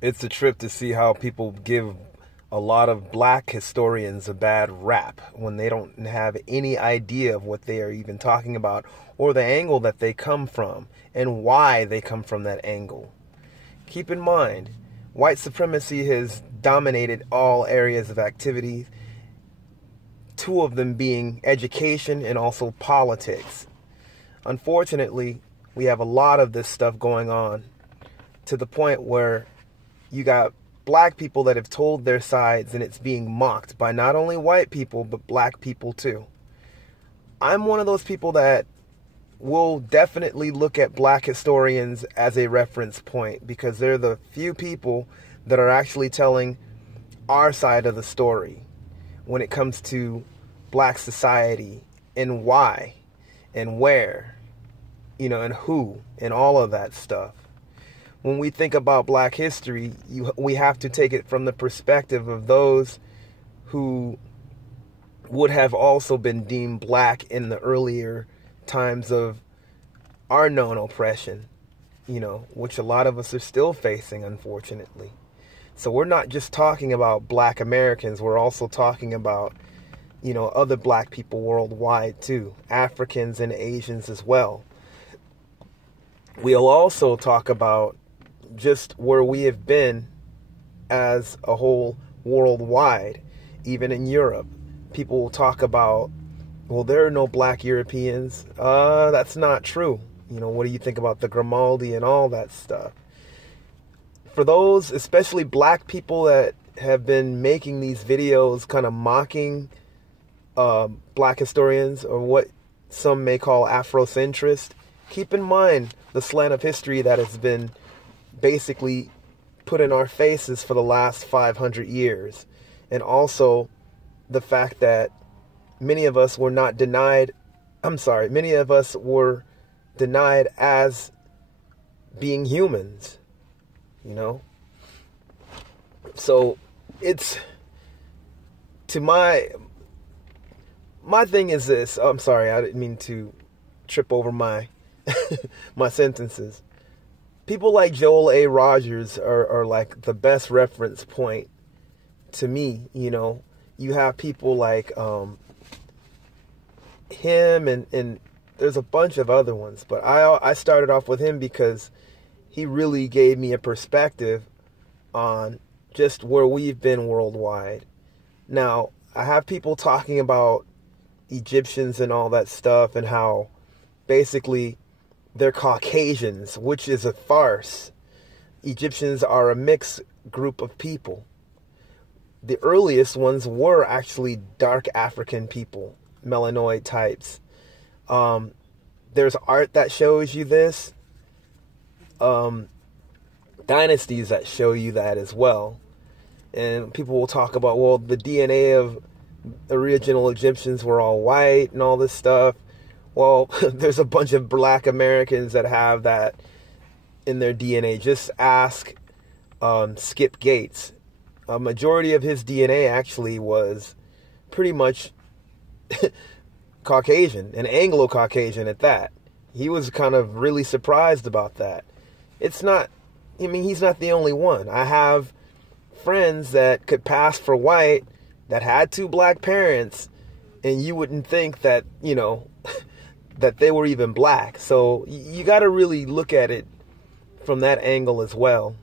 It's a trip to see how people give a lot of black historians a bad rap when they don't have any idea of what they are even talking about or the angle that they come from and why they come from that angle. Keep in mind, white supremacy has dominated all areas of activity, two of them being education and also politics. Unfortunately, we have a lot of this stuff going on to the point where you got black people that have told their sides and it's being mocked by not only white people but black people too. I'm one of those people that will definitely look at black historians as a reference point because they're the few people that are actually telling our side of the story when it comes to black society and why and where, and who and all of that stuff. When we think about black history, we have to take it from the perspective of those who would have also been deemed black in the earlier times of our known oppression, which a lot of us are still facing, unfortunately. So we're not just talking about black Americans, we're also talking about, other black people worldwide too, Africans and Asians as well. We'll also talk about just where we have been as a whole worldwide, even in Europe. People will talk about, well, there are no black Europeans. That's not true. What do you think about the Grimaldi and all that stuff? For those, especially black people that have been making these videos kind of mocking black historians or what some may call Afrocentrist, keep in mind the slant of history that has been basically put in our faces for the last 500 years. And also the fact that many of us were denied as being humans, So it's, to my thing is this, I'm sorry, I didn't mean to trip over my my sentences. People like Joel A. Rogers are like the best reference point to me. You have people like him and there's a bunch of other ones, but I started off with him because he really gave me a perspective on just where we've been worldwide. Now, I have people talking about Egyptians and all that stuff and how basically they're Caucasians, which is a farce. Egyptians are a mixed group of people. The earliest ones were actually dark African people, melanoid types. There's art that shows you this. Dynasties that show you that as well. And people will talk about, well, the DNA of original Egyptians were all white and all this stuff. Well, there's a bunch of black Americans that have that in their DNA. Just ask Skip Gates. A majority of his DNA actually was pretty much Caucasian, and Anglo-Caucasian at that. He was kind of really surprised about that. He's not the only one. I have friends that could pass for white that had two black parents, and you wouldn't think that, that they were even black. So you got to really look at it from that angle as well.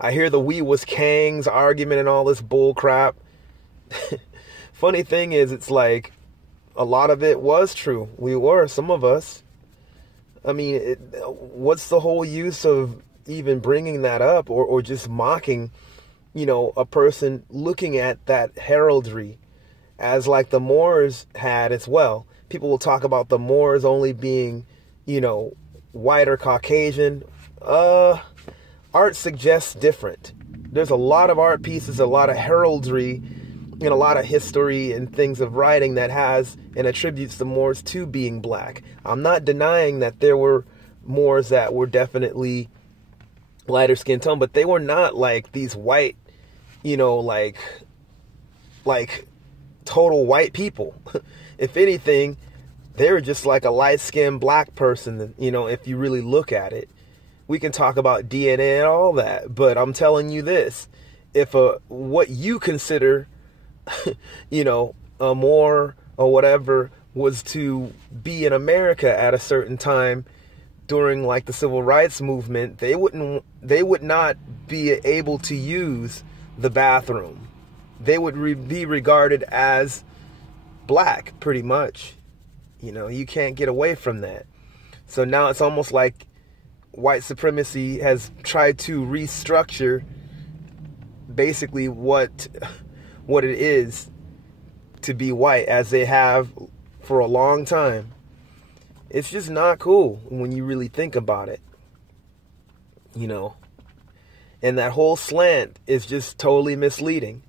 I hear the we was Kangs argument and all this bull crap. Funny thing is, it's like a lot of it was true. We were, some of us. What's the whole use of even bringing that up or just mocking, a person looking at that heraldry as like the Moors had as well. People will talk about the Moors only being, white or Caucasian. Art suggests different. There's a lot of art pieces, a lot of heraldry, and a lot of history and things of writing that has and attributes the Moors to being black. I'm not denying that there were Moors that were definitely lighter skin tone, but they were not like these white, like total white people. If anything, they were just like a light-skinned black person, if you really look at it. We can talk about DNA and all that, but I'm telling you this, if what you consider, you know, a more or whatever was to be in America at a certain time during like the civil rights movement, they would not be able to use the bathroom. They would be regarded as black, pretty much. You know, you can't get away from that. So now it's almost like white supremacy has tried to restructure basically what it is to be white, as they have for a long time. It's just not cool when you really think about it, you know. And that whole slant is just totally misleading.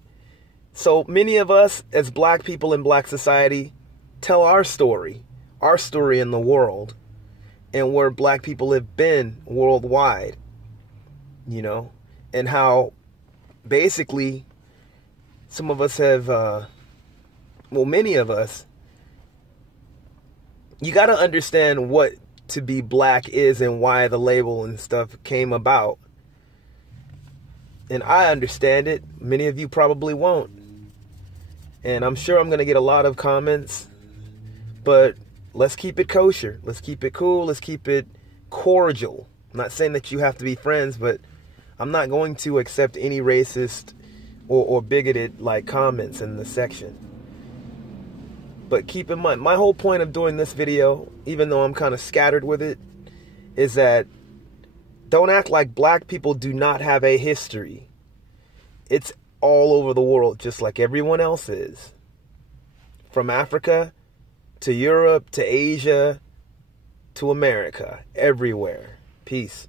So many of us as black people in black society tell our story in the world, and where black people have been worldwide, you know, and how basically some of us have, many of us, you got to understand what to be black is and why the label and stuff came about. And I understand it. Many of you probably won't. And I'm sure I'm going to get a lot of comments, but let's keep it kosher. Let's keep it cool. Let's keep it cordial. I'm not saying that you have to be friends, but I'm not going to accept any racist or bigoted like comments in the section. But keep in mind, my whole point of doing this video, even though I'm kind of scattered with it, is that don't act like black people do not have a history. It's all over the world, just like everyone else is. From Africa to Europe to Asia to America, everywhere. Peace.